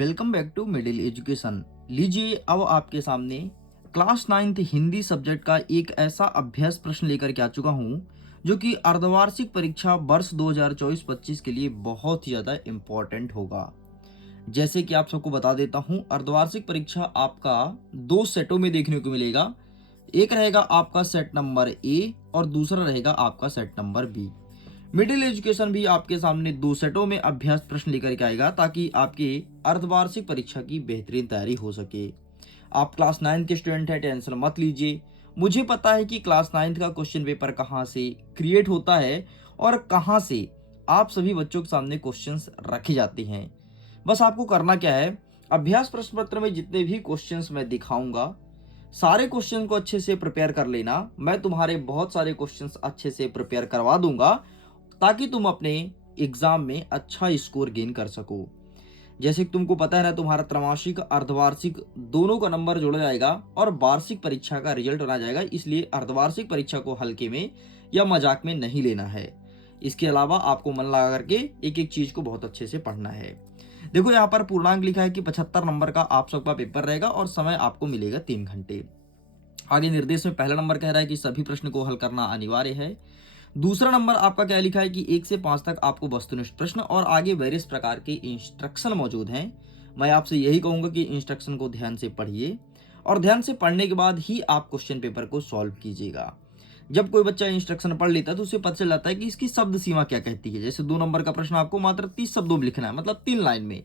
Welcome back to middle education. लीजिए अब आपके सामने क्लास 9th हिंदी सब्जेक्ट का एक ऐसा अभ्यास प्रश्न लेकर के आ चुका हूँ जो कि अर्धवार्षिक परीक्षा वर्ष 2024-25 के लिए बहुत ही ज़्यादा इम्पोर्टेंट होगा। जैसे कि आप सबको बता देता हूँ, अर्धवार्षिक परीक्षा आपका दो सेटों में देखने को मिलेगा। एक रहेगा आपका सेट नंबर ए और दूसरा रहेगा आपका set number B. Middle education भी आपके सामने दो सेटों में अभ्यास प्रश्न लेकर के आएगा ताकि आपके अर्धवार्षिक परीक्षा की बेहतरीन तैयारी हो सके। आप क्लास 9 के स्टूडेंट हैं, टेंशन मत लीजिए। मुझे पता है कि क्लास 9 का क्वेश्चन पेपर कहाँ से क्रिएट होता है और कहाँ से आप सभी बच्चों के सामने क्वेश्चंस रखे जाते हैं। बस आपको करना क्या है, अभ्यास प्रश्न पत्र में जितने भी क्वेश्चंस मैं दिखाऊंगा सारे क्वेश्चन को अच्छे से प्रिपेयर कर लेना। मैं तुम्हारे बहुत सारे क्वेश्चंस अच्छे से प्रिपेयर करवा दूंगा ताकि तुम अपने एग्जाम में अच्छा स्कोर गेन कर सको। जैसे कि तुमको पता है ना, तुम्हारा त्रैमासिक अर्धवार्षिक दोनों का नंबर जोड़ा जाएगा और वार्षिक परीक्षा का रिजल्ट बना जाएगा, इसलिए अर्धवार्षिक परीक्षा को हल्के में या मजाक में नहीं लेना है। इसके अलावा आपको मन लगा करके एक एक चीज को बहुत अच्छे से पढ़ना है। देखो यहाँ पर पूर्णांक लिखा है कि 75 नंबर का आप सबका पेपर रहेगा और समय आपको मिलेगा 3 घंटे। आगे निर्देश में पहला नंबर कह रहा है कि सभी प्रश्न को हल करना अनिवार्य है। दूसरा नंबर आपका क्या लिखा है कि 1 से 5 तक आपको वस्तुनिष्ठ प्रश्न और आगे वेरियस प्रकार के इंस्ट्रक्शन मौजूद हैं। मैं आपसे यही कहूंगा कि इंस्ट्रक्शन को ध्यान से पढ़िए और ध्यान से पढ़ने के बाद ही आप क्वेश्चन पेपर को सॉल्व कीजिएगा। जब कोई बच्चा इंस्ट्रक्शन पढ़ लेता है तो उसे पता चल जाता है कि इसकी शब्द सीमा क्या कहती है। जैसे 2 नंबर का प्रश्न आपको मात्र 30 शब्दों में लिखना है, मतलब 3 लाइन में।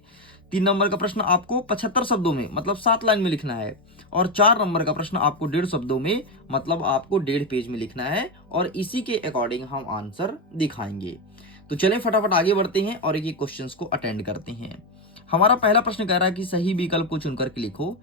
3 नंबर का प्रश्न आपको 75 शब्दों में, मतलब 7 लाइन में लिखना है। और 4 नंबर का प्रश्न आपको 1.5 शब्दों में, मतलब आपको 1.5 पेज में लिखना है। और इसी के अकॉर्डिंग हम आंसर दिखाएंगे। तो चलें फटाफट आगे बढ़ते हैं और एक एक क्वेश्चंस को अटेंड करते हैं। हमारा पहला प्रश्न कह रहा है कि सही विकल्प को चुनकर के लिखो।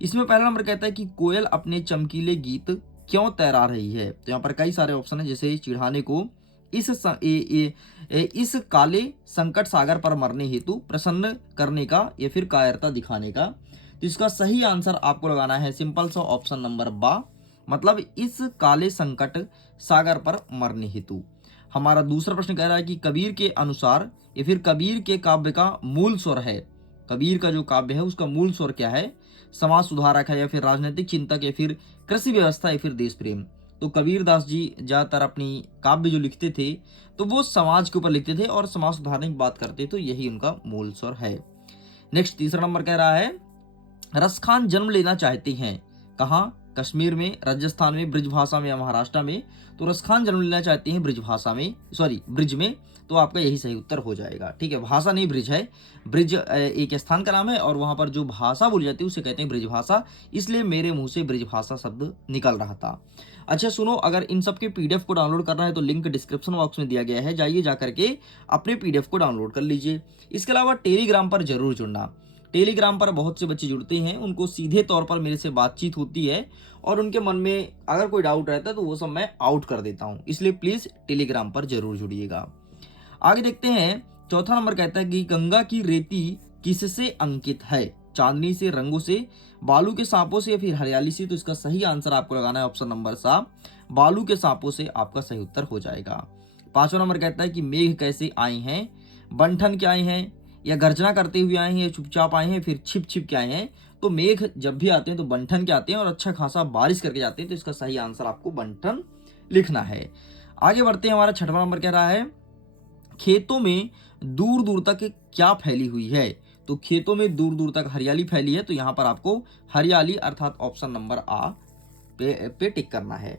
इसमें पहला नंबर कहता है कि कोयल अपने चमकीले गीत क्यों तैरा रही है। तो यहाँ पर कई सारे ऑप्शन है, जैसे चिढ़ाने को, इस काले संकट सागर पर मरने हेतु, प्रसन्न करने का, या फिर कायरता दिखाने का। तो इसका सही आंसर आपको लगाना है सिंपल सा ऑप्शन नंबर बा, मतलब इस काले संकट सागर पर मरने हेतु। हमारा दूसरा प्रश्न कह रहा है कि कबीर के अनुसार या फिर कबीर के काव्य का मूल स्वर है। कबीर का जो काव्य है उसका मूल स्वर क्या है, समाज सुधारक है या फिर राजनीतिक चिंतक या फिर कृषि व्यवस्था या फिर देश प्रेम। तो कबीर दास जी ज्यादातर अपनी काव्य जो लिखते थे तो वो समाज के ऊपर लिखते थे और समाज सुधारने की बात करते, तो यही उनका मूल स्वर है। नेक्स्ट तीसरा नंबर कह रहा है रसखान जन्म लेना चाहते हैं कहाँ, कश्मीर में, राजस्थान में, ब्रिज भाषा में या महाराष्ट्र में। तो रसखान जन्म लेना चाहते हैं ब्रिज भाषा में, सॉरी ब्रिज में। तो आपका यही सही उत्तर हो जाएगा। ठीक है, भाषा नहीं ब्रिज है। ब्रिज एक स्थान का नाम है और वहां पर जो भाषा बोली जाती है उसे कहते हैं ब्रिज भाषा, इसलिए मेरे मुंह से ब्रिज भाषा शब्द निकल रहा था। अच्छा सुनो, अगर इन सब के पीडीएफ को डाउनलोड करना है तो लिंक डिस्क्रिप्शन बॉक्स में दिया गया है, जाइए जा करके अपने पीडीएफ को डाउनलोड कर लीजिए। इसके अलावा टेलीग्राम पर जरूर जुड़ना। टेलीग्राम पर बहुत से बच्चे जुड़ते हैं, उनको सीधे तौर पर मेरे से बातचीत होती है और उनके मन में अगर कोई डाउट रहता है तो वो सब मैं आउट कर देता हूं, इसलिए प्लीज टेलीग्राम पर जरूर जुड़िएगा। आगे देखते हैं, चौथा नंबर कहता है कि गंगा की रेती किससे अंकित है, चांदनी से, रंगों से, बालू के सांपों से या फिर हरियाली से। तो इसका सही आंसर आपको लगाना है ऑप्शन नंबर सा, बालू के सांपों से आपका सही उत्तर हो जाएगा। पांचवा नंबर कहता है कि मेघ कैसे आए हैं, बंठन के आए हैं या गर्जना करते हुए आए हैं या चुपचाप आए हैं, फिर छिप छिप के आए हैं। तो मेघ जब भी आते हैं तो बंठन के आते हैं और अच्छा खासा बारिश करके जाते हैं, तो इसका सही आंसर आपको बंठन लिखना है। आगे बढ़ते हैं, हमारा छठवां नंबर कह रहा है खेतों में दूर दूर तक क्या फैली हुई है। तो खेतों में दूर दूर तक हरियाली फैली है, तो यहाँ पर आपको हरियाली अर्थात ऑप्शन नंबर आ पे टिक करना है।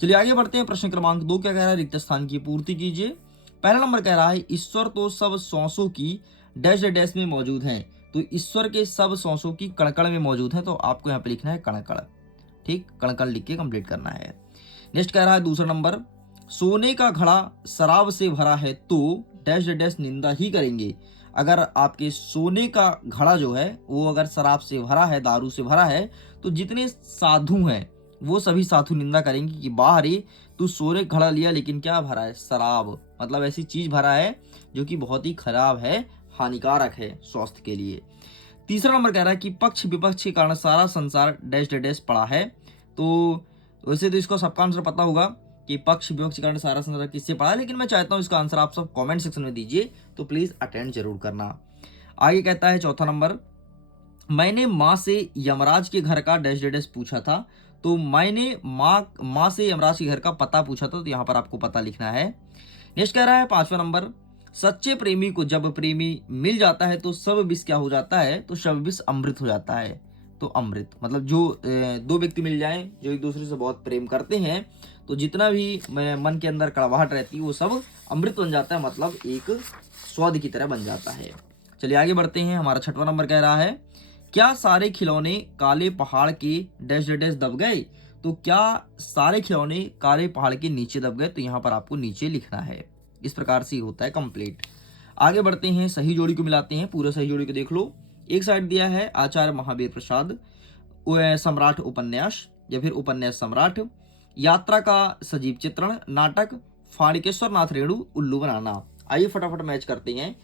चलिए आगे बढ़ते हैं, प्रश्न क्रमांक 2 क्या कह रहा है, रिक्त स्थान की पूर्ति कीजिए। पहला नंबर कह रहा है ईश्वर तो सब सांसों की डैश डैश में मौजूद हैं। तो ईश्वर के सब सांसों की कणकण में मौजूद है, तो आपको यहाँ पे लिखना है कणकण। ठीक, कणकण लिख के कंप्लीट करना है। नेक्स्ट कह रहा है दूसरा नंबर, सोने का घड़ा शराब से भरा है तो डैश डैश निंदा ही करेंगे। अगर आपके सोने का घड़ा जो है वो अगर शराब से भरा है, दारू से भरा है, तो जितने साधु हैं वो सभी साधु निंदा करेंगे कि बाहर ही तू सोने का घड़ा लिया लेकिन क्या भरा है, शराब, मतलब ऐसी चीज भरा है जो कि बहुत ही खराब है, हानिकारक है स्वास्थ्य के लिए। तीसरा नंबर कह रहा है कि पक्ष विपक्ष के कारण सारा संसार डैश डैश पड़ा है। तो वैसे तो इसको सबका आंसर पता होगा कि पक्ष विपक्ष के कारण सारा संसार किससे पड़ा है, लेकिन मैं चाहता हूं इसका आंसर आप सब कमेंट सेक्शन में दीजिए, तो प्लीज अटेंड जरूर करना। आगे कहता है चौथा नंबर, मैंने माँ से यमराज के घर का डैश डैश पूछा था, तो मैंने माँ से यमराज के घर का पता पूछा था, तो यहाँ पर आपको पता लिखना है। नेक्स्ट कह रहा है 5वां नंबर, सच्चे प्रेमी को जब प्रेमी मिल जाता है तो सब विष क्या हो जाता है, तो सब विष अमृत हो जाता है। तो अमृत मतलब जो दो व्यक्ति मिल जाएं जो एक दूसरे से बहुत प्रेम करते हैं, तो जितना भी मन के अंदर कड़वाहट रहती है वो सब अमृत बन जाता है, मतलब एक स्वाद की तरह बन जाता है। चलिए आगे बढ़ते हैं। हमारा 6वां नंबर कह रहा है, क्या सारे खिलौने काले पहाड़ के डैश डैश दब गए, तो क्या सारे खिलौने काले पहाड़ के नीचे दब गए, तो यहाँ पर आपको नीचे लिखना है। इस प्रकार से होता है कंप्लीट। आगे बढ़ते हैं, सही जोड़ी को मिलाते हैं। पूरे सही जोड़ी को देख लो। एक साइड दिया है आचार्य महावीर प्रसाद सम्राट उपन्यास या फिर उपन्यास सम्राट, यात्रा का सजीव चित्रण, नाटक फाणिकेश्वर नाथ रेणु, उल्लू बनाना। आइए फटाफट मैच करते हैं।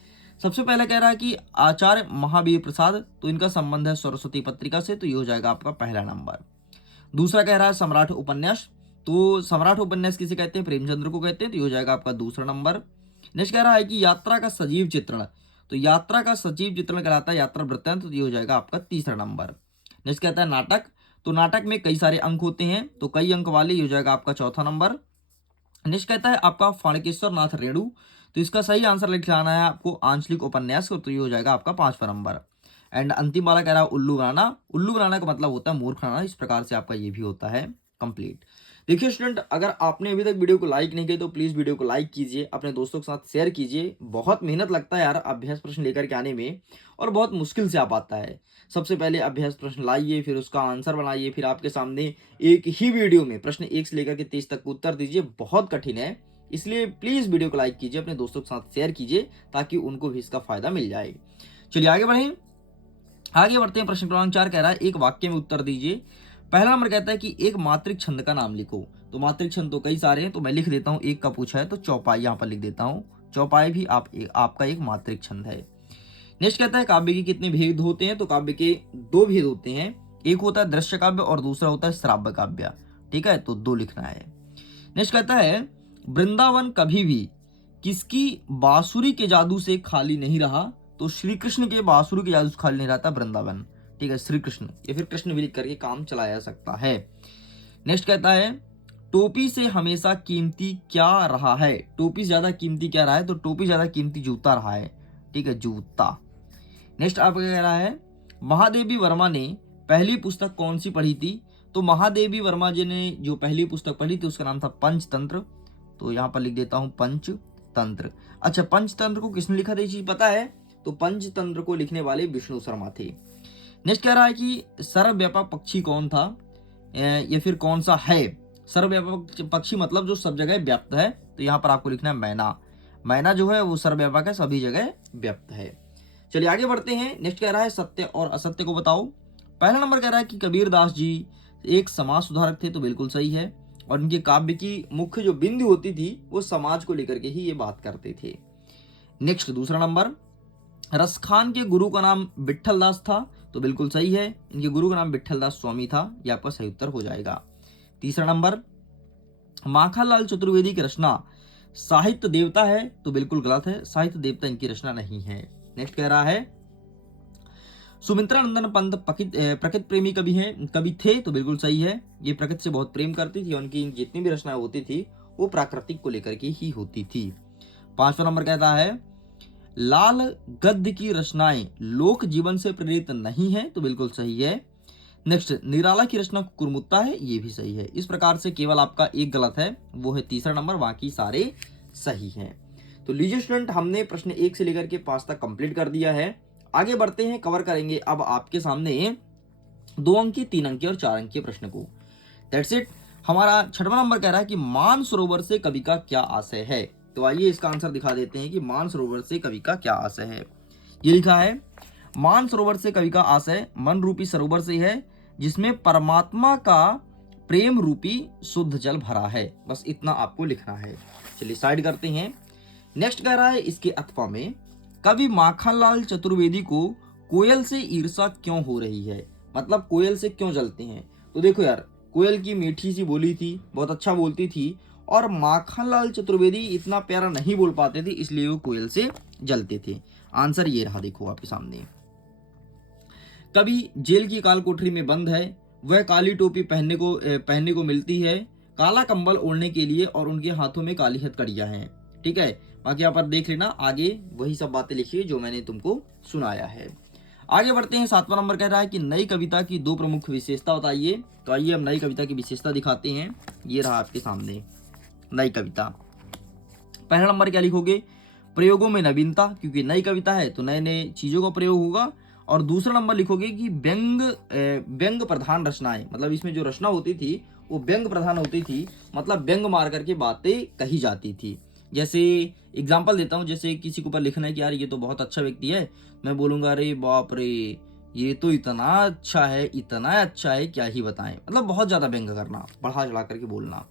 सबसे पहले कह रहा है कि आचार्य महावीर प्रसाद, तो इनका संबंध है सरस्वती पत्रिका से, तो ये हो जाएगा आपका पहला नंबर। दूसरा कह रहा है सम्राट उपन्यास, तो सम्राट उपन्यास किसे कहते हैं, प्रेमचंद्र को कहते हैं, तो ये हो जाएगा आपका दूसरा नंबर। नेक्स्ट कह रहा है कि यात्रा का सजीव चित्रण, तो यात्रा का सजीव चित्रण कहलाता है यात्रा वृत्तांत, तो ये हो जाएगा आपका तीसरा नंबर। नेक्स्ट कहता है नाटक, तो नाटक में कई सारे अंक होते हैं, तो कई अंक वाले ये हो जाएगा आपका चौथा नंबर। नेक्स्ट कहता है आपका फाणिकेश्वर नाथ रेणु, तो इसका सही आंसर लिखना है आपको आंचलिक उपन्यास, तो ये हो जाएगा आपका 5वां नंबर। एंड अंतिम वाला कह रहा है उल्लू बनाना। उल्लू बनाना का मतलब होता है मूर्ख बनाना। इस प्रकार से आपका ये भी होता है कंप्लीट। देखिए स्टूडेंट, अगर आपने अभी तक वीडियो को लाइक नहीं किया तो प्लीज वीडियो को लाइक कीजिए, अपने दोस्तों के साथ शेयर कीजिए। बहुत मेहनत लगता है यार अभ्यास प्रश्न लेकर के आने में, और बहुत मुश्किल से आ पाता है। सबसे पहले अभ्यास प्रश्न लाइए, फिर उसका आंसर बनाइए, फिर आपके सामने एक ही वीडियो में प्रश्न 1 से लेकर के 30 तक उत्तर दीजिए। बहुत कठिन है, इसलिए प्लीज वीडियो को लाइक कीजिए, अपने दोस्तों के साथ शेयर कीजिए, ताकि उनको भी इसका फायदा मिल जाए। चलिए आगे बढ़ें। आगे बढ़ते हैं। प्रश्न क्रमांक 4 कह रहा है एक वाक्य में उत्तर दीजिए। पहला नंबर कहता है कि एक मात्रिक छंद का नाम लिखो, तो मात्रिक छंद तो कई सारे हैं, तो मैं लिख देता हूं। एक का पूछा है तो चौपाई यहाँ पर लिख देता हूं। चौपाई भी आपका एक मात्रिक छंद है। नेक्स्ट कहता है काव्य के कितने भेद होते हैं, तो काव्य के 2 भेद होते हैं। एक होता है दृश्य काव्य और दूसरा होता है श्राव्य काव्य। ठीक है, तो 2 लिखना है। नेक्स्ट कहता है वृंदावन कभी भी किसकी बांसुरी के जादू से खाली नहीं रहा, तो श्री कृष्ण के बांसुरी के जादू से खाली नहीं रहता वृंदावन। ठीक है, श्री कृष्ण या फिर कृष्ण भी लिख करके काम चलाया जा सकता है। नेक्स्ट कहता है टोपी से हमेशा कीमती क्या रहा है, टोपी से ज्यादा कीमती क्या रहा है, तो टोपी ज्यादा कीमती जूता रहा है। ठीक है, जूता। नेक्स्ट आपका कह रहा है महादेवी वर्मा ने पहली पुस्तक कौन सी पढ़ी थी, तो महादेवी वर्मा जी ने जो पहली पुस्तक पढ़ी थी उसका नाम था पंचतंत्र, तो यहाँ पर लिख देता हूँ पंचतंत्र। अच्छा, पंचतंत्र को किसने लिखा था ये चीज पता है, तो पंचतंत्र को लिखने वाले विष्णु शर्मा थे। नेक्स्ट कह रहा है कि सर्वव्यापक पक्षी कौन था या फिर कौन सा है। सर्वव्यापक पक्षी मतलब जो सब जगह व्याप्त है, तो यहाँ पर आपको लिखना है मैना। मैना जो है वो सर्वव्यापक है, सभी जगह व्याप्त है। चलिए आगे बढ़ते हैं। नेक्स्ट कह रहा है सत्य और असत्य को बताओ। पहला नंबर कह रहा है कि कबीर दास जी एक समाज सुधारक थे, तो बिल्कुल सही है, और इनके काव्य की मुख्य जो बिंदु होती थी वो समाज को लेकर के ही ये बात करते थे। नेक्स्ट दूसरा नंबर, रसखान के गुरु का नाम विट्ठल दास था, तो बिल्कुल सही है, इनके गुरु का नाम विट्ठल दास स्वामी था, ये आपका सही उत्तर हो जाएगा। तीसरा नंबर, माखनलाल चतुर्वेदी की रचना साहित्य देवता है, तो बिल्कुल गलत है, साहित्य देवता इनकी रचना नहीं है। नेक्स्ट कह रहा है सुमित्रा नंदन पंत प्रकृति प्रेमी कवि थे, तो बिल्कुल सही है, ये प्रकृति से बहुत प्रेम करती थी, उनकी जितनी भी रचनाएं होती थी वो प्राकृतिक को लेकर के ही होती थी। 5वां नंबर कहता है लाल गद्य की रचनाएं लोक जीवन से प्रेरित नहीं है, तो बिल्कुल सही है। नेक्स्ट, निराला की रचना कुरमुत्ता है, ये भी सही है। इस प्रकार से केवल आपका एक गलत है, वो है तीसरा नंबर, बाकी सारे सही हैं। तो लीजिए स्टूडेंट, हमने प्रश्न 1 से लेकर के 5 तक कंप्लीट कर दिया है। आगे बढ़ते हैं, कवर करेंगे अब आपके सामने 2 अंक, 3 अंक और 4 अंक के प्रश्न को। That's it. हमारा 6वां नंबर कह रहा है कि मानसरोवर से कवि का क्या आशय है, तो आइए इसका आंसर दिखा देते हैं कि मानसरोवर से कवि का क्या आशय है। ये लिखा है मानसरोवर से कवि का आशय मन रूपी सरोवर से है जिसमें परमात्मा का प्रेम रूपी शुद्ध जल भरा है। बस इतना आपको लिखना है। चलिए साइड करते हैं। नेक्स्ट कह रहा है इसके अथवा में कवि माखनलाल चतुर्वेदी को कोयल से ईर्ष्या क्यों हो रही है, मतलब कोयल से क्यों जलते हैं। तो देखो यार, कोयल की मीठी सी बोली थी, बहुत अच्छा बोलती थी, और माखनलाल चतुर्वेदी इतना प्यारा नहीं बोल पाते थे, इसलिए वो कोयल से जलते थे। आंसर ये रहा, देखो आपके सामने। कभी जेल की काल कोठरी में बंद है, वह काली टोपी पहनने को मिलती है, काला कंबल ओढ़ने के लिए, और उनके हाथों में काली हथकड़ियां हैं। ठीक है, बाकी यहाँ पर देख लेना, आगे वही सब बातें लिखी है जो मैंने तुमको सुनाया है। आगे बढ़ते हैं। 7वां नंबर कह रहा है कि नई कविता की 2 प्रमुख विशेषता बताइए। तो आइए हम नई कविता की विशेषता दिखाते हैं। ये रहा आपके सामने नई कविता। पहला नंबर क्या लिखोगे? प्रयोगों में नवीनता, क्योंकि नई कविता है तो नए नए चीजों का प्रयोग होगा। और दूसरा नंबर लिखोगे कि व्यंग प्रधान रचनाएं, मतलब इसमें जो रचना होती थी वो व्यंग प्रधान होती थी, मतलब व्यंग मार करके बातें कही जाती थी। जैसे एग्जाम्पल देता हूँ, जैसे किसी के ऊपर लिखना है कि यार ये तो बहुत अच्छा व्यक्ति है, मैं बोलूंगा अरे बाप रे ये तो इतना अच्छा है क्या ही बताएं, मतलब बहुत ज्यादा व्यंग करना, बढ़ा चढ़ा करके बोलना।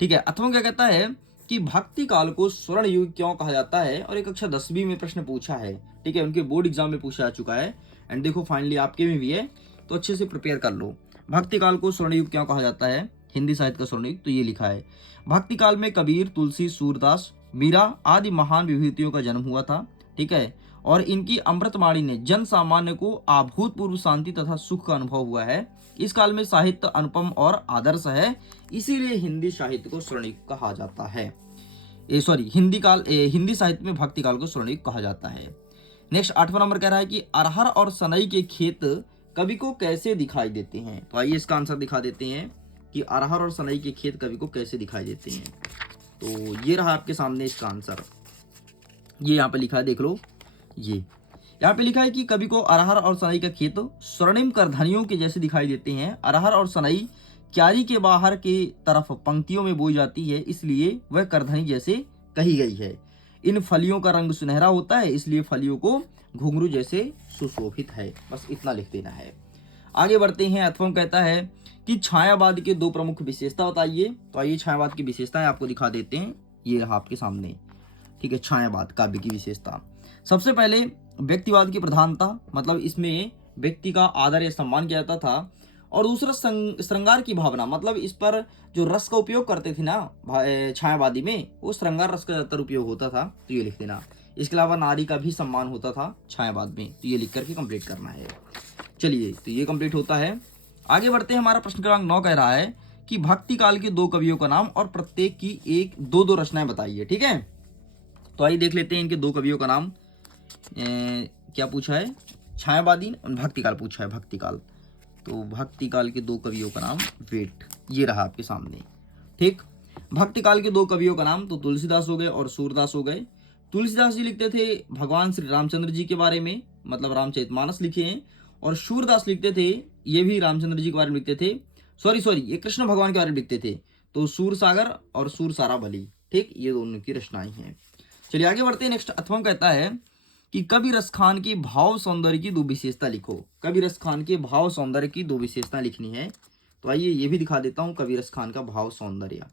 ठीक है, अथवा क्या कहता है कि भक्ति काल को स्वर्ण युग क्यों कहा जाता है, और एक कक्षा 10वीं में प्रश्न पूछा है। ठीक है, उनके बोर्ड एग्जाम में पूछा जा चुका है, एंड देखो फाइनली आपके में भी है, तो अच्छे से प्रिपेयर कर लो। भक्ति काल को स्वर्ण युग क्यों कहा जाता है, हिंदी साहित्य का स्वर्ण युग, तो ये लिखा है भक्ति काल में कबीर, तुलसी, सूरदास, मीरा आदि महान विभूतियों का जन्म हुआ था। ठीक है, और इनकी अमृतवाणी ने जन सामान्य को अभूतपूर्व शांति तथा सुख का अनुभव हुआ है। इस काल में साहित्य अनुपम और आदर्श है, इसीलिए हिंदी साहित्य को स्वर्ण युग कहा जाता है। हिंदी साहित्य में भक्ति काल को स्वर्ण युग कहा जाता है। नेक्स्ट 8वां नंबर कह रहा है कि अरहर और सनई के खेत कवि को कैसे दिखाई देते हैं। तो आइए इसका आंसर दिखा देते हैं कि अरहर और सनई के खेत कवि को कैसे दिखाई देते हैं। तो ये रहा आपके सामने इसका आंसर, ये यहाँ पे लिखा है, देख लो। ये यहाँ पे लिखा है कि कवि को अरहर और सनई का खेत स्वर्णिम करधनियों के जैसे दिखाई देते हैं। अरहर और सनई क्यारी के बाहर की तरफ पंक्तियों में बोई जाती है, इसलिए वह करधनी जैसे कही गई है। इन फलियों का रंग सुनहरा होता है, इसलिए फलियों को घुंघरू जैसे सुशोभित है। बस इतना लिख देना है। आगे बढ़ते हैं। अथवम कहता है कि छायावाद के 2 प्रमुख विशेषता बताइए। तो आइए छायावाद की विशेषताएं आपको दिखा देते हैं, ये रहा आपके सामने। ठीक है, छायावाद काव्य की विशेषता, सबसे पहले व्यक्तिवाद की प्रधानता, मतलब इसमें व्यक्ति का आदर या सम्मान किया जाता था। और दूसरा श्रृंगार की भावना, मतलब इस पर जो रस का उपयोग करते थे ना छायावादी में, वो श्रृंगार रस का ज्यादातर उपयोग होता था, तो ये लिख देना। इसके अलावा नारी का भी सम्मान होता था छायावाद में, तो ये लिख करके कंप्लीट करना है। चलिए, तो ये कंप्लीट होता है। आगे बढ़ते हैं। हमारा प्रश्न क्रमांक 9 कह रहा है कि भक्ति काल के 2 कवियों का नाम और प्रत्येक की 1-2 रचनाएं बताइए। ठीक है, तो आइए देख लेते हैं इनके 2 कवियों का नाम। क्या पूछा है? छायावादी और भक्तिकाल पूछा है, भक्तिकाल। तो भक्तिकाल के 2 कवियों का नाम, वेट, ये रहा आपके सामने। ठीक, भक्तिकाल के 2 कवियों का नाम तो तुलसीदास हो गए और सूरदास हो गए। तुलसीदास जी लिखते थे भगवान श्री रामचंद्र जी के बारे में, मतलब रामचरितमानस लिखे हैं। और सूरदास लिखते थे, ये भी रामचंद्र जी के बारे में लिखते थे, सॉरी ये कृष्ण भगवान के बारे में लिखते थे, तो सूर सागर और सूर सारा बली। ठीक, ये दोनों की रचनाएं हैं। चलिए आगे बढ़ते हैं। नेक्स्ट अथवा कहता है कि कवि रसखान की भाव सौंदर्य की 2 विशेषता लिखो। कवि रसखान के भाव सौंदर्य की 2 विशेषता लिखनी है। तो आइए ये भी दिखा देता हूं, कवि रसखान का भाव सौंदर्य।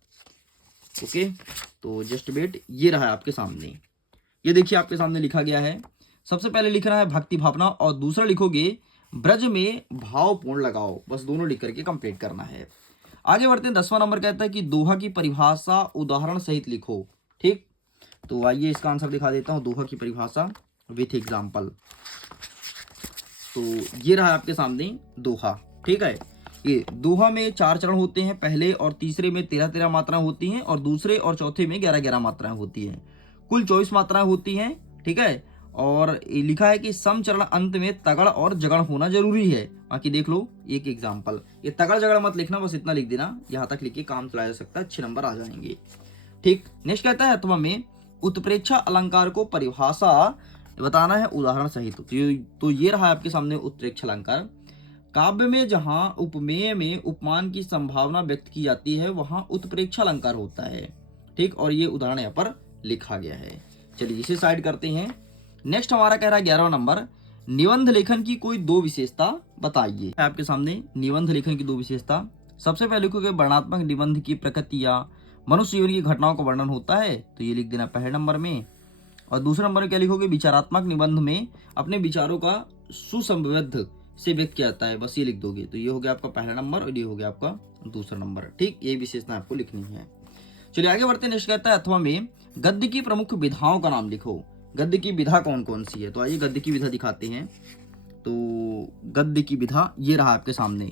ओके, तो जस्ट वेट, ये रहा है आपके सामने। ये देखिए आपके सामने लिखा गया है। सबसे पहले लिखना है भक्ति भावना, और दूसरा लिखोगे ब्रज में भावपूर्ण लगाओ। बस दोनों लिख करके कंप्लीट करना है। आगे बढ़ते हैं। 10वां नंबर कहता है कि दोहा की परिभाषा उदाहरण सहित लिखो। ठीक, तो आइए इसका आंसर दिखा देता हूं, दोहा की परिभाषा विथ एग्जाम्पल। तो ये रहा आपके सामने दोहा। ठीक है, ये दोहा में 4 चरण होते हैं। पहले और तीसरे में 13-13 मात्राएं होती हैं, और दूसरे और चौथे में 11-11 मात्राएं होती हैं। कुल 24 मात्राएं होती हैं। ठीक है, और लिखा है कि सम चरण अंत में तगड़ और जगड़ होना जरूरी है। बाकी देख लो एक एग्जाम्पल, ये तगड़ जगड़ मत लिखना, बस इतना लिख देना, यहाँ तक लिख के काम चलाया जा सकता है, अच्छे नंबर आ जाएंगे। ठीक, नेक्स्ट कहता है अथवा में उत्प्रेक्षा अलंकार को परिभाषा बताना है उदाहरण सहित। तो ये रहा आपके सामने उत्प्रेक्षा अलंकार। काव्य में जहां उपमेय में उपमान की संभावना व्यक्त की जाती है, वहां उत्प्रेक्षा अलंकार होता है। ठीक, और ये उदाहरण यहाँ पर लिखा गया है। चलिए इसे साइड करते हैं। नेक्स्ट हमारा कह रहा है 11वां नंबर, निबंध लेखन की कोई 2 विशेषता बताइए। आपके सामने निबंध लेखन की 2 विशेषता। सबसे पहले लिखोगे वर्णनात्मक निबंध की प्रकृति या मनुष्य जीवन की घटनाओं का वर्णन होता है, तो ये लिख देना पहले नंबर में। और दूसरे नंबर में क्या लिखोगे, विचारात्मक निबंध में अपने विचारों का सुसंबद्ध से व्यक्त किया जाता है, बस ये लिख दोगे। तो ये हो गया आपका पहला नंबर और ये हो गया आपका दूसरा नंबर। ठीक, ये विशेषता आपको लिखनी है। चलिए आगे बढ़ते हैं। नेक्स्ट कहता है अथवा में गद्य की प्रमुख विधाओं का नाम लिखो। गद्य की विधा कौन कौन सी है, तो आइए गद्य की विधा दिखाते हैं। तो गद्य की विधा ये रहा आपके सामने।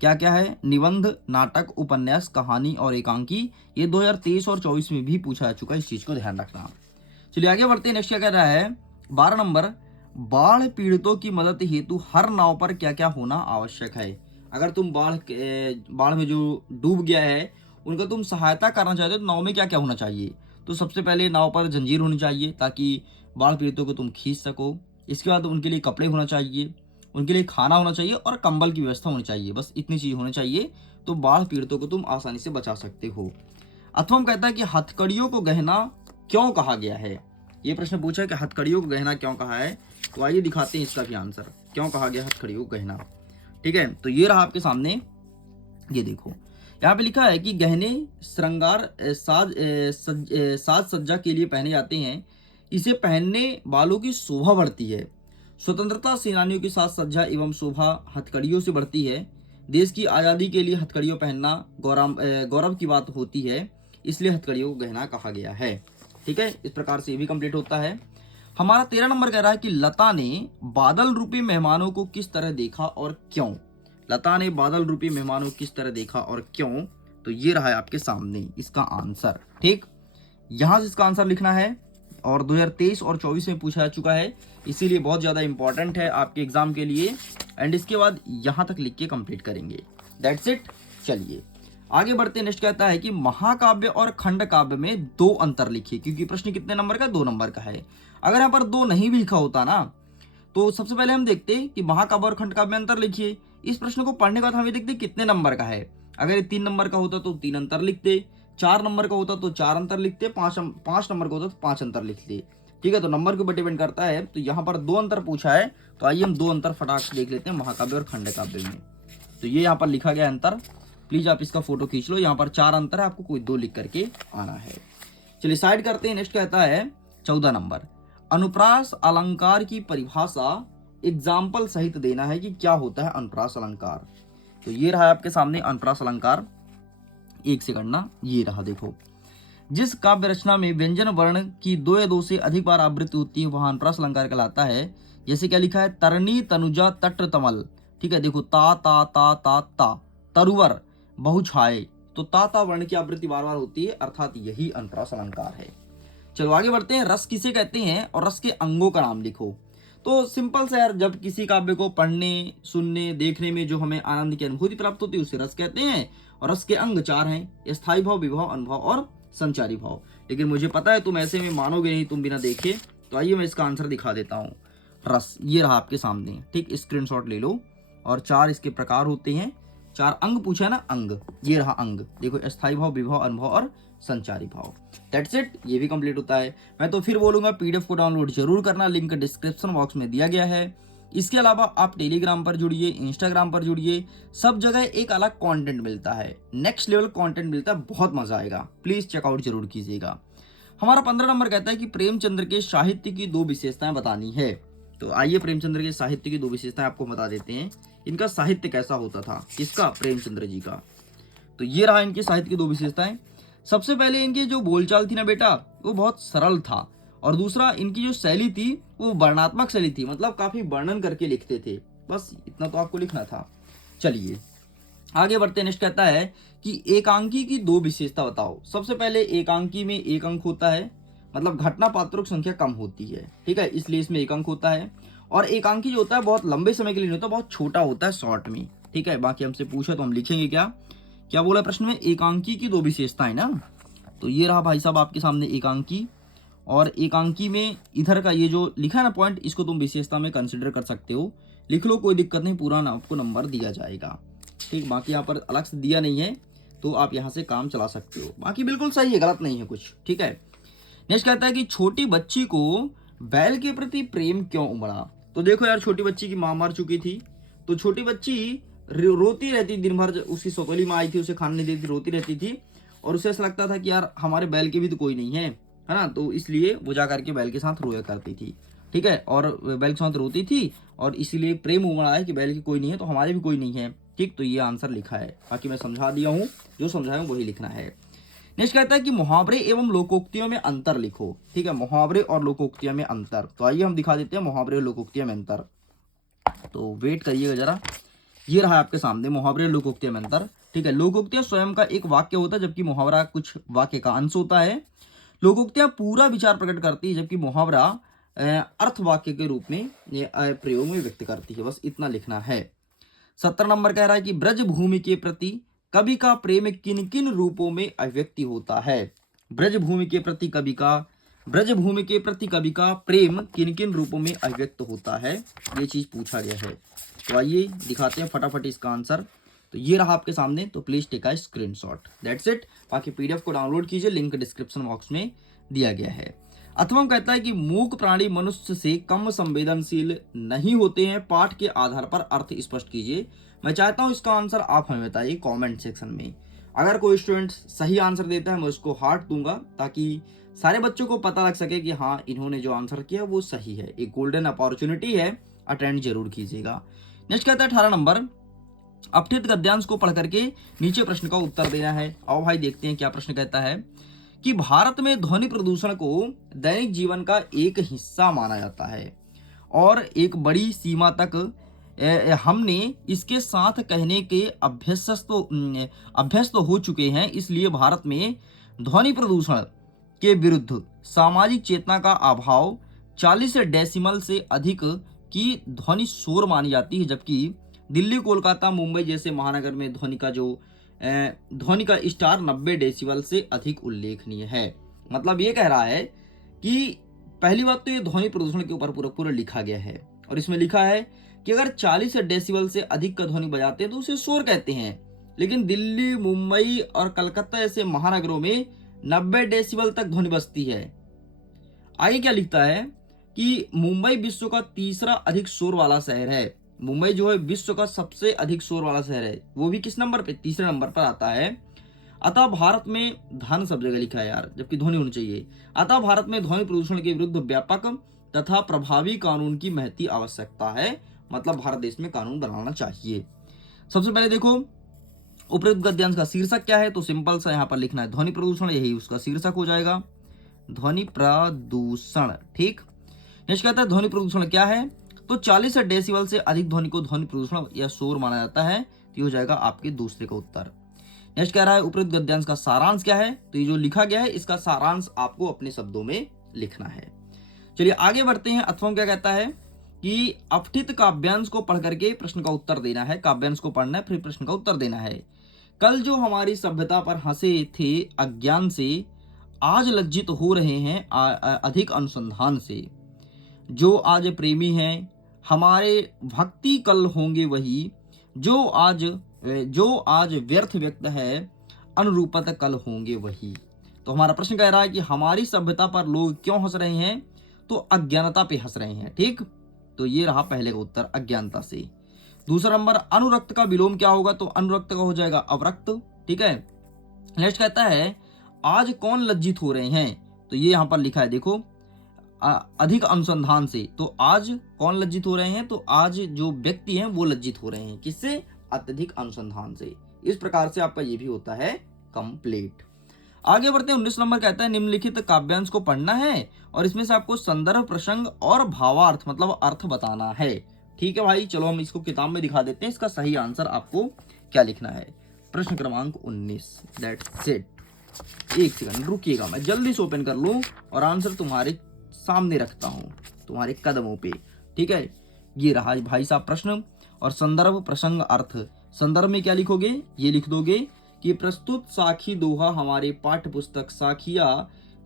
क्या क्या है, निबंध, नाटक, उपन्यास, कहानी और एकांकी। ये 2023 और 24 में भी पूछा जा चुका है, इस चीज को ध्यान रखना। चलिए आगे बढ़ते हैं। नेक्स्ट क्या कह रहा है, 12 नंबर, बाढ़ पीड़ितों की मदद हेतु हर नाव पर क्या क्या होना आवश्यक है। अगर तुम बाढ़ में जो डूब गया है उनका तुम सहायता करना चाहते हो तो नाव में क्या क्या होना चाहिए। तो सबसे पहले नाव पर जंजीर होनी चाहिए ताकि बाढ़ पीड़ितों को तुम खींच सको। इसके बाद उनके लिए कपड़े होना चाहिए, उनके लिए खाना होना चाहिए और कंबल की व्यवस्था होनी चाहिए। बस इतनी चीज होनी चाहिए तो बाढ़ पीड़ितों को तुम आसानी से बचा सकते हो। अथवम कहता है कि हथकड़ियों को गहना क्यों कहा गया है। ये प्रश्न पूछा है कि हथकड़ियों को गहना क्यों कहा है, तो आइए दिखाते हैं इसका भी आंसर, क्यों कहा गया हथकड़ियों को गहना। ठीक है, तो ये रहा आपके सामने, ये देखो यहाँ पे लिखा है कि गहने श्रृंगार साज सज्जा के लिए पहने जाते हैं। इसे पहनने वालों की शोभा बढ़ती है। स्वतंत्रता सेनानियों की साज सज्जा एवं शोभा हथकड़ियों से बढ़ती है। देश की आज़ादी के लिए हथकड़ियों पहनना गौरव की बात होती है, इसलिए हथकड़ियों को गहना कहा गया है। ठीक है, इस प्रकार से ये भी कंप्लीट होता है। हमारा 13 नंबर कह रहा है कि लता ने बादल रूपी मेहमानों को किस तरह देखा और क्यों। लता ने बादल रूपी मेहमानों को किस तरह देखा और क्यों, तो ये रहा है आपके सामने इसका आंसर। ठीक, यहां से इसका आंसर लिखना है और 2023 और 24 में पूछा जा चुका है, इसीलिए बहुत ज्यादा इंपॉर्टेंट है आपके एग्जाम के लिए। एंड इसके बाद यहां तक लिख के कंप्लीट करेंगे, दैट्स इट। चलिए आगे बढ़ते। नेक्स्ट कहता है कि महाकाव्य और खंड काव्य में 2 अंतर लिखिए, क्योंकि प्रश्न कितने नंबर का, 2 नंबर का है। अगर यहाँ पर 2 नहीं भी लिखा होता ना, तो सबसे पहले हम देखते कि महाकाव्य और खंड काव्य में अंतर लिखिए। इस प्रश्न को पढ़ने के बाद हमें देखते कितने नंबर का है। अगर ये 3 नंबर का होता तो 3 अंतर लिखते, 4 नंबर का होता तो 4 अंतर लिखते, 5 नंबर का होता तो 5 अंतर लिखते। ठीक है, तो नंबर के ऊपर डिपेंड करता है। तो यहाँ पर 2 अंतर पूछा है, तो आइए हम 2 अंतर फटाक से देख लेते हैं महाकाव्य और खंड काव्य में। तो ये यहाँ पर लिखा गया अंतर, प्लीज आप इसका फोटो खींच लो। यहाँ पर 4 अंतर है, आपको कोई 2 लिख करके आना है। चलिए साइड करते हैं। नेक्स्ट कहता है 14 नंबर, अनुप्रास अलंकार की परिभाषा एग्जाम्पल सहित देना है कि क्या होता है अनुप्रास अलंकार। तो ये रहा आपके सामने अनुप्रास अलंकार, एक से करना, ये रहा देखो। जिस काव्य रचना में व्यंजन वर्ण की 2 या 2 से अधिक बार आवृत्ति होती है वह अनुप्रास अलंकार कहलाता है। जैसे क्या लिखा है, तरनी तनुजा तट तमल। ठीक है, देखो ता ता ता ता ता, तरुवर बहुछाए, तो ता वर्ण की आवृत्ति बार बार होती है, अर्थात यही अनुप्रास अलंकार है। चलो आगे बढ़ते हैं। रस किसे कहते हैं और रस के अंगों का नाम लिखो। तो सिंपल सा यार, जब किसी काव्य को पढ़ने, सुनने, देखने में जो हमें आनंद की अनुभूति प्राप्त होती है उसे रस कहते हैं। और रस के अंग 4 हैं, स्थायी भाव, विभाव, अनुभव और संचारी भाव। लेकिन मुझे पता है तुम ऐसे में मानोगे नहीं तुम बिना देखे, तो आइए मैं इसका आंसर दिखा देता हूँ। रस ये रहा आपके सामने, ठीक, स्क्रीनशॉट ले लो। और 4 इसके प्रकार होते हैं, 4 अंग पूछा है ना, अंग, ये रहा अंग, देखो स्थायी भाव, विभाव, अनुभव और संचारी भाव। दैट्स इट, ये भी कंप्लीट होता है। मैं तो फिर बोलूंगा पीडीएफ को डाउनलोड जरूर करना, लिंक डिस्क्रिप्शन बॉक्स में दिया गया है। इसके अलावा आप टेलीग्राम पर जुड़िए, इंस्टाग्राम पर जुड़िए, सब जगह एक अलग कंटेंट मिलता है, नेक्स्ट लेवल कंटेंट मिलता है, बहुत मजा आएगा, प्लीज चेकआउट जरूर कीजिएगा। हमारा 15 नंबर कहता है कि प्रेमचंद्र के साहित्य की 2 विशेषताएं बतानी है। तो आइए प्रेमचंद्र के साहित्य की 2 विशेषताएं आपको बता देते हैं। इनका साहित्य कैसा होता था, किसका, प्रेमचंद्र जी का। तो ये रहा इनके साहित्य की 2 विशेषताएं। सबसे पहले इनकी जो बोलचाल थी ना बेटा, वो बहुत सरल था। और दूसरा, इनकी जो शैली थी वो वर्णनात्मक शैली थी, मतलब काफी वर्णन करके लिखते थे। बस इतना तो आपको लिखना था। चलिए आगे बढ़ते। नेक्स्ट कहता है कि एकांकी की 2 विशेषता बताओ। सबसे पहले एकांकी में 1 अंक होता है, मतलब घटना पात्रों की संख्या कम होती है, ठीक है, इसलिए इसमें 1 अंक होता है। और एकांकी जो होता है बहुत लंबे समय के लिए नहीं होता, बहुत छोटा होता है, शॉर्ट में, ठीक है। बाकी हमसे पूछा तो हम लिखेंगे क्या क्या बोला प्रश्न में, एकांकी की 2 विशेषताएं ना। तो ये रहा भाई साहब आपके सामने एकांकी। और एकांकी में इधर का ये जो लिखा है ना पॉइंट, इसको तुम विशेषता में कंसिडर कर सकते हो, लिख लो, कोई दिक्कत नहीं, पूरा आपको नंबर दिया जाएगा, ठीक। बाकी यहाँ पर अलग से दिया नहीं है, तो आप यहाँ से काम चला सकते हो। बाकी बिल्कुल सही है, गलत नहीं है कुछ, ठीक है। नेक्स्ट कहता है कि छोटी बच्ची को बैल के प्रति प्रेम क्यों उमड़ा। तो देखो यार, छोटी बच्ची की मां मर चुकी थी, तो छोटी बच्ची रोती रहती दिन भर, उसकी सौतेली माँ आई थी, उसे खाने नहीं देती, रोती रहती थी। और उसे ऐसा लगता था कि यार हमारे बैल के भी तो कोई नहीं है ना, तो इसलिए वो जा करके बैल के साथ रोया करती थी, ठीक है। और बैल के साथ रोती थी और इसीलिए प्रेम उमड़ा है कि बैल की कोई नहीं है तो हमारे भी कोई नहीं है, ठीक। तो ये आंसर लिखा है, बाकी मैं समझा दिया हूँ, जो समझाया हूँ वही लिखना है। नेक्स्ट कहता है कि मुहावरे एवं लोकोक्तियों में अंतर लिखो, ठीक है, मुहावरे और लोकोक्तियों में अंतर। तो आइए हम दिखा देते हैं मुहावरे और लोकोक्तियों में अंतर। तो वेट करिएगा जरा। ये रहा आपके सामने मुहावरे लोकोक्तियों में अंतर। ठीक है, लोकोक्तियां स्वयं का एक वाक्य होता है, जबकि मुहावरा कुछ वाक्य का अंश होता है। लोकोक्तियां पूरा विचार प्रकट करती है, जबकि मुहावरा अर्थ वाक्य के रूप में प्रयोग में व्यक्त करती है। बस इतना लिखना है। 70 नंबर कह रहा है कि ब्रज भूमि के प्रति कवि का प्रेम किन किन रूपों में अभिव्यक्ति होता है। ब्रज भूमि के प्रति कवि का प्रेम किन किन रूपों में अभिव्यक्त होता है, ये चीज पूछा गया है। तो आइए दिखाते हैं फटाफट इसका आंसर। तो ये रहा आपके सामने, तो please take a screenshot, that's it. बाकी पीडीएफ को डाउनलोड कीजिए, लिंक डिस्क्रिप्शन बॉक्स में दिया गया है। अथवा कहता है कि मूक प्राणी मनुष्य से कम संवेदनशील नहीं होते हैं, पाठ के आधार पर अर्थ स्पष्ट कीजिए। मैं चाहता हूं इसका आंसर आप हमें बताइए कमेंट सेक्शन में। अगर कोई स्टूडेंट सही आंसर देता है मैं उसको हार्ट दूंगा, ताकि सारे बच्चों को पता लग सके कि हाँ इन्होंने जो आंसर किया वो सही है। एक गोल्डन अपॉर्चुनिटी है, अटेंड जरूर कीजिएगा। नेक्स्ट कहता है 18 नंबर, अपठित गद्यांश को पढ़ करके नीचे प्रश्न का उत्तर देना है। आओ भाई देखते हैं क्या प्रश्न कहता है कि भारत में ध्वनि प्रदूषण को दैनिक जीवन का एक हिस्सा माना जाता है और एक बड़ी सीमा तक हमने इसके साथ कहने के अभ्यस्त हो चुके हैं। इसलिए भारत में ध्वनि प्रदूषण के विरुद्ध सामाजिक चेतना का अभाव 40 डेसिमल से अधिक की ध्वनि शोर मानी जाती है, जबकि दिल्ली, कोलकाता, मुंबई जैसे महानगर में ध्वनि का स्टार 90 डेसिबल से अधिक उल्लेखनीय है। मतलब ये कह रहा है कि पहली बात तो ये ध्वनि प्रदूषण के ऊपर पूरा लिखा गया है, और इसमें लिखा है कि अगर 40 डेसिबल से अधिक का ध्वनि बजाते हैं तो उसे शोर कहते हैं, लेकिन दिल्ली, मुंबई और कलकत्ता जैसे महानगरों में 90 डेसिबल तक ध्वनि बजती है। आगे क्या लिखता है कि मुंबई विश्व का तीसरा अधिक शोर वाला शहर है। मुंबई जो है विश्व का सबसे अधिक शोर वाला शहर है, वो भी किस नंबर पे, तीसरे नंबर पर आता है। अतः भारत में, धन सब जगह लिखा है यार, जबकि ध्वनि होनी चाहिए। अतः भारत में ध्वनि प्रदूषण के विरुद्ध व्यापक तथा प्रभावी कानून की महती आवश्यकता है। मतलब भारत देश में कानून बनाना चाहिए। सबसे पहले देखो उपयुक्त गद्यांश का शीर्षक क्या है, तो सिंपल सा यहाँ पर लिखना है ध्वनि प्रदूषण, यही उसका शीर्षक हो जाएगा, ध्वनि प्रदूषण। ठीक, नेक्स्ट कहता है ध्वनि प्रदूषण क्या है, तो 40 डेसिबल से अधिक ध्वनि को ध्वनि प्रदूषण या शोर माना जाता है। तो ये हो जाएगा आपके दूसरे का उत्तर। नेक्स्ट कह रहा है उपयुक्त गद्यांश का सारांश क्या है, तो ये जो लिखा गया है इसका सारांश आपको अपने शब्दों में लिखना है। चलिए आगे बढ़ते हैं। अथवा क्या कहता है कि अपठित काव्यांश को पढ़ करके प्रश्न का उत्तर देना है। काव्यांश को पढ़ना है, फिर प्रश्न का उत्तर देना है। कल जो हमारी सभ्यता पर हंसे थे अज्ञान से, आज लज्जित हो रहे हैं अधिक अनुसंधान से। जो आज प्रेमी हैं हमारे भक्ति कल होंगे वही, जो आज व्यर्थ व्यक्त है अनुरूपत कल होंगे वही। तो हमारा प्रश्न कह रहा है कि हमारी सभ्यता पर लोग क्यों हंस रहे हैं, तो अज्ञानता पे हंस रहे हैं। ठीक, तो ये रहा पहले का उत्तर, अज्ञानता से। दूसरा नंबर, अनुरक्त का विलोम क्या होगा, तो अनुरक्त का हो जाएगा अवरक्त। ठीक है, नेक्स्ट कहता है आज कौन लज्जित हो रहे हैं, तो ये यहां पर लिखा है देखो अधिक अनुसंधान से। तो आज कौन लज्जित हो रहे हैं, तो आज जो व्यक्ति हैं वो लज्जित हो रहे हैं, किससे, अत्यधिक अनुसंधान से। इस प्रकार से आपका ये भी होता है कंप्लीट। आगे बढ़ते हैं। 19 नंबर कहता है निम्नलिखित काव्यांश को पढ़ना है और इसमें से आपको संदर्भ, प्रसंग और भावार्थ मतलब अर्थ बताना है। ठीक है भाई, चलो हम इसको किताब में दिखा देते हैं। इसका सही आंसर आपको क्या लिखना है, प्रश्न क्रमांक 19, दैट्स इट। एक सेकंड रुकिएगा, मैं जल्दी से ओपन कर लूं और आंसर तुम्हारे सामने रखता हूं, तुम्हारे कदमों पे। ठीक है, ये रहा भाई साहब प्रश्न। और संदर्भ, प्रसंग, अर्थ। संदर्भ में क्या लिखोगे, ये लिख दोगे कि प्रस्तुत साखी दोहा हमारे पाठ्य पुस्तक साखिया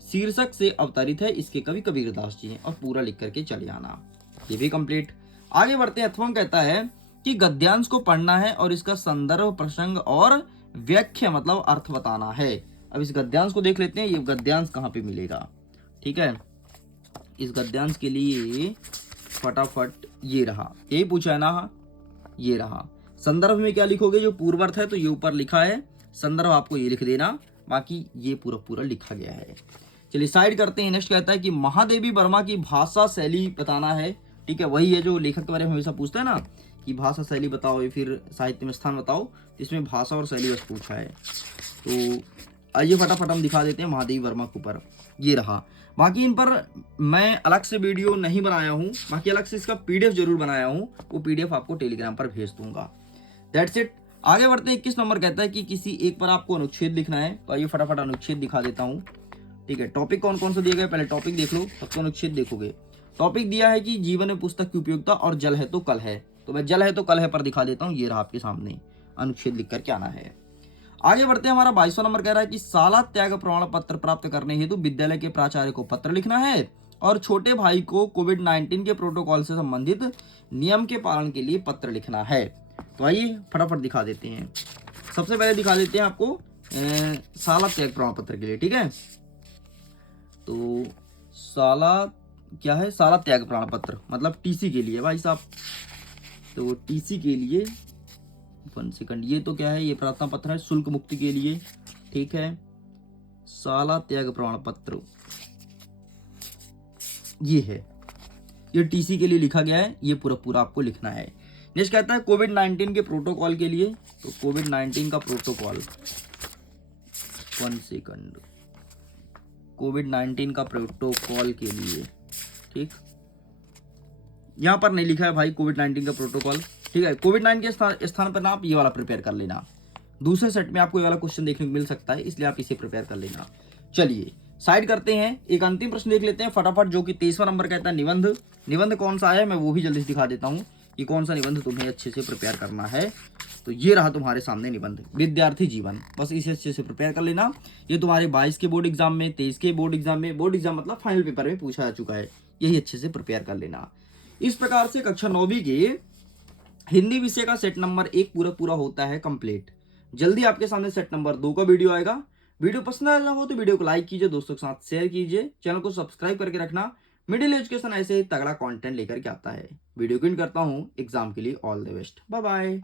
शीर्षक से अवतरित है, इसके कवि कबीरदास जी हैं, और पूरा लिख करके चले आना। ये भी कंप्लीट। आगे बढ़ते हैं। अथवा कहता है कि गद्यांश को पढ़ना है और इसका संदर्भ, प्रसंग और व्याख्या मतलब अर्थ बताना है। अब इस गद्यांश को देख लेते हैं, ये गद्यांश कहाँ पे मिलेगा। ठीक है, इस गद्यांश के लिए फटाफट ये रहा, यही पूछा है ना, ये रहा। संदर्भ में क्या लिखोगे, जो पूर्वर्थ है तो ये ऊपर लिखा है, संदर्भ आपको ये लिख देना, बाकी ये पूरा लिखा गया है। चलिए साइड करते हैं। नेक्स्ट कहता है कि महादेवी वर्मा की भाषा शैली बताना है। ठीक है, वही है जो लेखक के बारे में हमेशा पूछता है ना कि भाषा शैली बताओ या फिर साहित्य में स्थान बताओ, इसमें भाषा और शैली बस पूछा है। तो आइए फटाफट हम दिखा देते हैं महादेवी वर्मा कुपर, ये रहा। बाकी इन पर मैं अलग से वीडियो नहीं बनाया हूँ, बाकी अलग से इसका पीडीएफ जरूर बनाया हूँ, वो पीडीएफ आपको टेलीग्राम पर भेज दूंगा। That's it. आगे बढ़ते हैं। 21 नंबर कहता है कि किसी एक पर आपको अनुच्छेद लिखना है, तो आइए फटाफट अनुच्छेद दिखा देता हूँ। ठीक है, टॉपिक कौन कौन से दिए गए, पहले टॉपिक देख लो, तब तो अनुच्छेद देखोगे। टॉपिक दिया है कि जीवन में पुस्तक की उपयोगिता और जल है तो कल है, तो मैं जल है तो कल है पर दिखा देता हूँ, ये रहा आपके सामने, अनुच्छेद लिख करके आना है। आगे बढ़ते हैं। हमारा 22वां नंबर कह रहा है कि शाला त्याग प्रमाण पत्र प्राप्त करने हेतु विद्यालय के प्राचार्य को पत्र लिखना है और छोटे भाई को कोविड-19 के प्रोटोकॉल से संबंधित नियम के पालन के लिए पत्र लिखना है। तो आइए फटाफट दिखा देते हैं। सबसे पहले दिखा देते हैं आपको शाला त्याग प्रमाण पत्र के लिए। ठीक है, तो शाला क्या है, शाला त्याग प्रमाण पत्र मतलब टीसी के लिए भाई साहब। तो टीसी के लिए 1 सेकंड, ये तो क्या है, ये प्रार्थना पत्र है शुल्क मुक्ति के लिए। ठीक है, शाला त्याग प्रमाण पत्र ये है, ये टीसी के लिए लिखा गया है, ये पूरा पूरा आपको लिखना है। नेक्स्ट कहता है कोविड-19 के प्रोटोकॉल के लिए, तो कोविड-19 का प्रोटोकॉल, 1 सेकंड, कोविड-19 का प्रोटोकॉल के लिए। ठीक, यहां पर नहीं लिखा है भाई कोविड-19 का प्रोटोकॉल। ठीक है, कोविड-19 के स्थान पर ना आप ये वाला प्रिपेयर कर लेना, दूसरे सेट में आपको ये वाला क्वेश्चन देखने को मिल सकता है, इसलिए आप इसे प्रिपेयर कर लेना। चलिए साइड करते हैं, एक अंतिम प्रश्न देख लेते हैं फटाफट, जो कि 23वां नंबर कहता है निबंध। निबंध कौन सा है मैं वो भी जल्दी से दिखा देता हूँ कि कौन सा निबंध तुम्हें अच्छे से प्रिपेयर करना है। तो ये रहा तुम्हारे सामने निबंध, विद्यार्थी जीवन, बस इसे अच्छे से प्रिपेयर कर लेना। ये तुम्हारे 22 के बोर्ड एग्जाम में, 23 के बोर्ड एग्जाम में, बोर्ड एग्जाम मतलब फाइनल पेपर में पूछा जा चुका है, यही अच्छे से प्रिपेयर कर लेना। इस प्रकार से कक्षा 9वीं के हिंदी विषय का सेट नंबर 1 पूरा होता है कंप्लीट। जल्दी आपके सामने सेट नंबर 2 का वीडियो आएगा। वीडियो पसंद आया हो तो वीडियो को लाइक कीजिए, दोस्तों के साथ शेयर कीजिए, चैनल को सब्सक्राइब करके रखना। मिडिल एजुकेशन ऐसे ही तगड़ा कंटेंट लेकर के आता है। वीडियो को इन करता हूँ एग्जाम के लिए। All the best, bye bye.